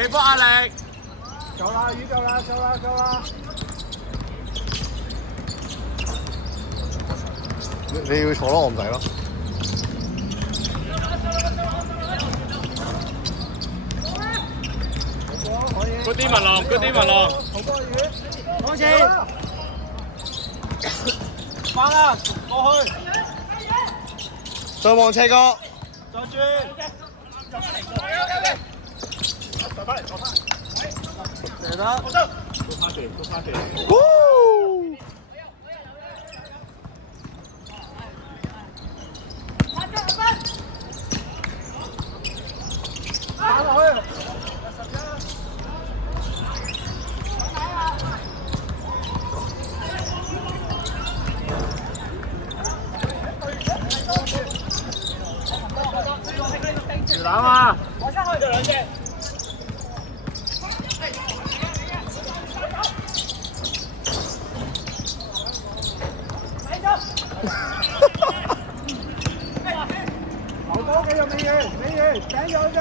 俾波壓力。夠啦，魚夠啦，夠啦，夠啦。你要坐咯，我唔使咯。嗰啲文龍，嗰啲文龍。好波魚，好似。翻啦，過去。上望斜角。再轉。再翻嚟，再翻。射得。都翻地，都翻地。打落去。條籃啊！我出去就兩隻。後波繼續美魚，美魚頂咗啫。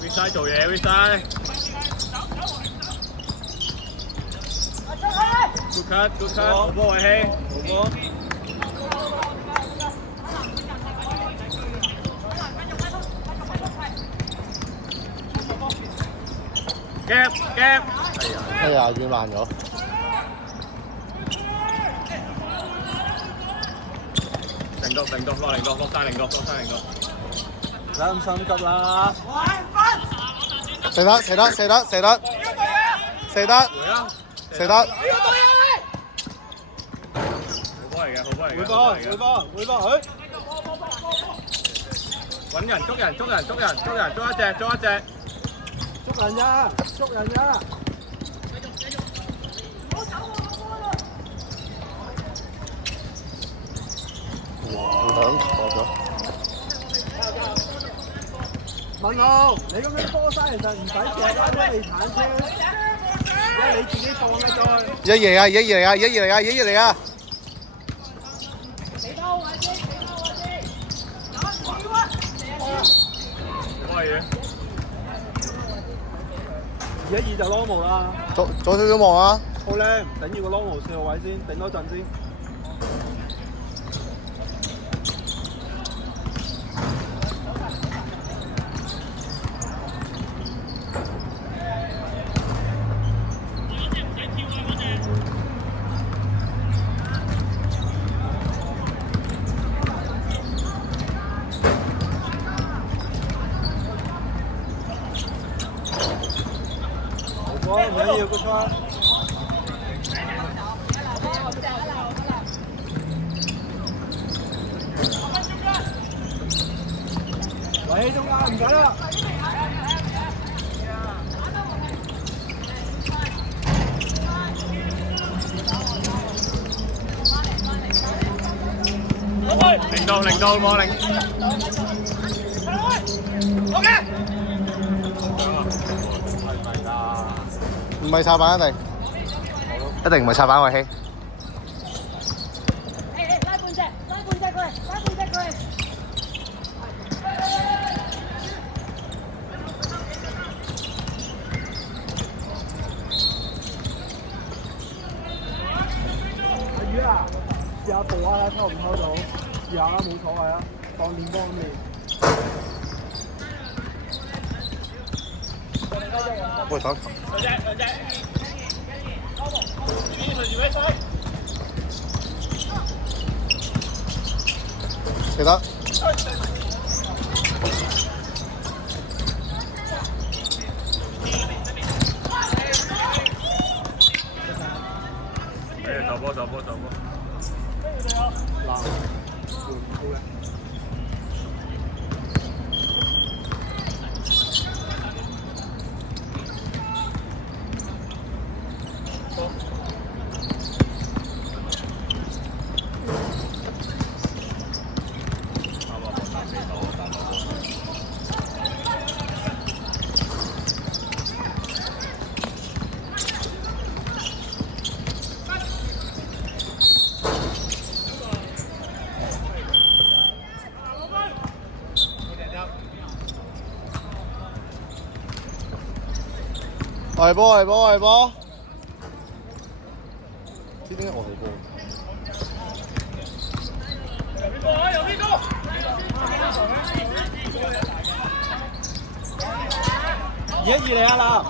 Vside 做嘢 ，Vside。Good cut，good cut，好波偉希，好波。Gap，哎呀，遠慢咗。零度，落零度，落晒零度。唔使咁心急啦。射得。回啦，射得。好波嚟嘅，好波嚟嘅。回波，揾人，捉一隻。捉人咋？兩球咗。文豪，你咁樣波晒其實唔使射啦，都未鏟車，因為你自己放啦再。一嚟啊！好波嘢。而家2就 normal 啦，左少少望啊！好靚，頂住個 normal 4號位先，頂多陣先。好，唔緊要，good try。喂，中間唔使啦。零度，冇零。OK。唔係插板一定唔係插板偉希。拉半隻過嚟。阿魚啊，試下捕下啦，偷唔偷到？試下啦，冇所謂啊，當練波咁練。喂，手。兩隻。射得。走波。外波外波外波，知點解我哋波？2-1嚟啊啦！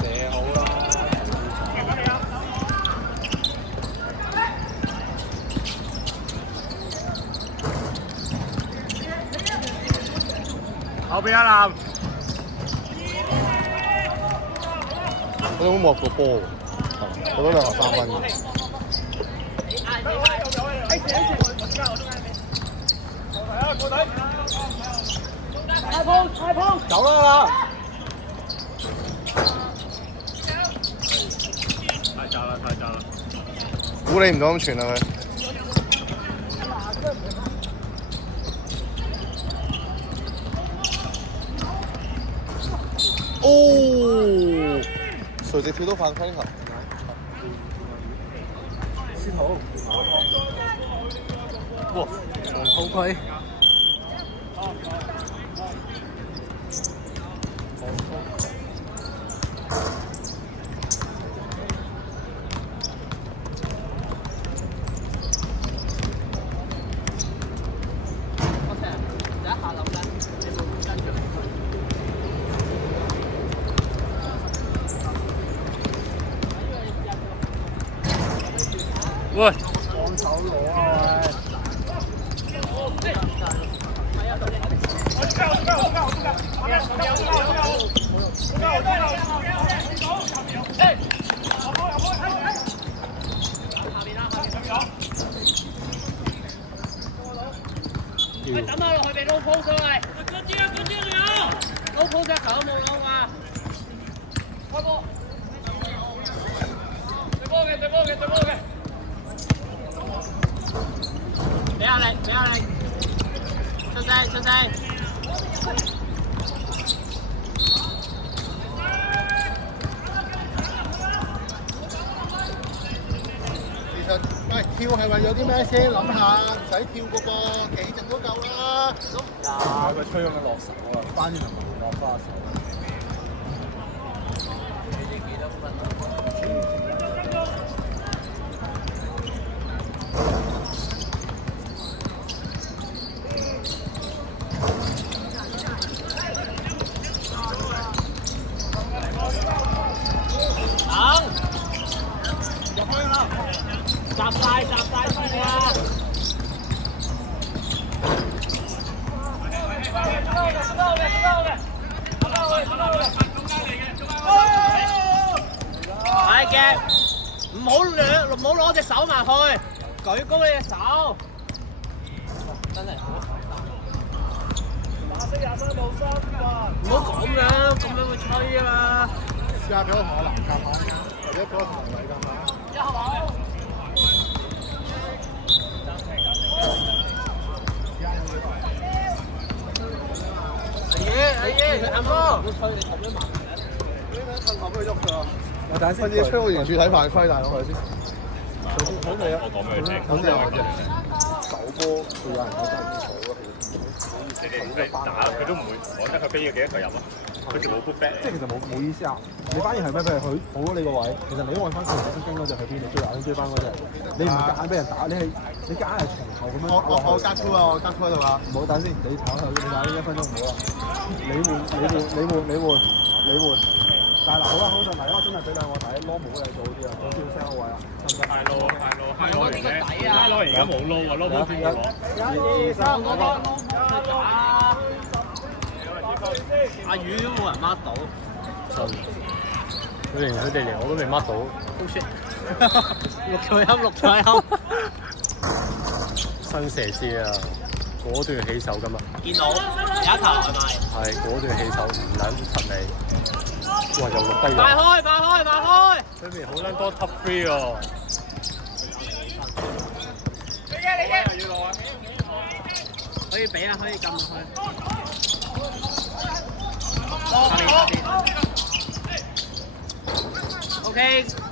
射好啦！後邊一籃，我都冇個波喎，我都2個3分嘅。開碰，走啦！太渣啦！太渣啦！估你唔到咁傳啊佢。哦，垂直跳都犯規球。先好。哇！長頭盔。喂，放手攞啊喂！抌下落去俾撈鋪上嚟，跟住撈鋪隻球都冇攞嘛，開波，對波嘅，俾下力，出聲，其實喂跳係為咗啲咩先？諗下，唔使跳個噃，企定都夠啦。佢吹咁樣落手啊，翻轉頭落花手。集晒先啊！係嘅，唔好攞隻手埋去，舉高你隻手。真係。唔好咁樣會吹啊嘛。試下俾我同我男夾下，或者俾我同你夾下。一號。阿爺，阿哥，唔好吹你咁樣埋。趁後俾佢喐㗎。我等先。我哋吹我完全睇犯規，大佬係咪先？好未啊？我講俾佢聽。咁就係手波會有人喺度坐咯，你哋打佢都唔會講得佢飛咗幾多球入啊？佢條冇 put back。即係其實冇意思啊！你反而係咩？譬如佢好咗你個位，其實你都揾翻佢頭先跟嗰隻去邊度追翻嗰隻。你唔係夾硬俾人打，你夾硬係從頭咁樣。我加粗啊！我加粗喺度啊！唔好等先，你跑呢1分鐘唔好啦。你換。但係嗱，好啦，好就嚟啦，真係俾兩個睇，攞冇嚟做啲啊，攞條聲位啊，得唔得？太撈而家冇撈啊，撈冇錢攞。1、2、3，我打。阿魚都冇人 mark 到。佢哋嚟我都未 mark 到。好 shit！六彩音。新射師啊，果斷起手㗎嘛。見到有一球係咪？係果斷起手，唔撚柒你。哇！又落低咗。快開！出面好撚多 top three 喎。可以俾啦，可以撳落去。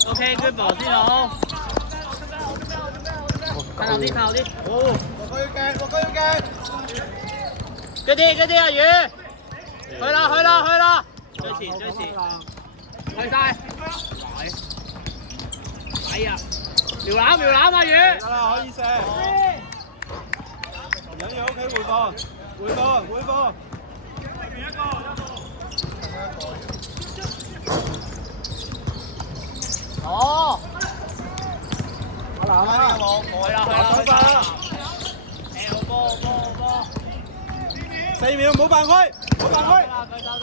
OK，good ball 先好。近啲。好。嗰啲阿魚，去啦，追前，去晒，哎呀，瞄攬阿魚，得啦，可以射。忍住 OK， 回放。哦，阿南啊，去啦，好波， 4秒，唔好犯規。佢走。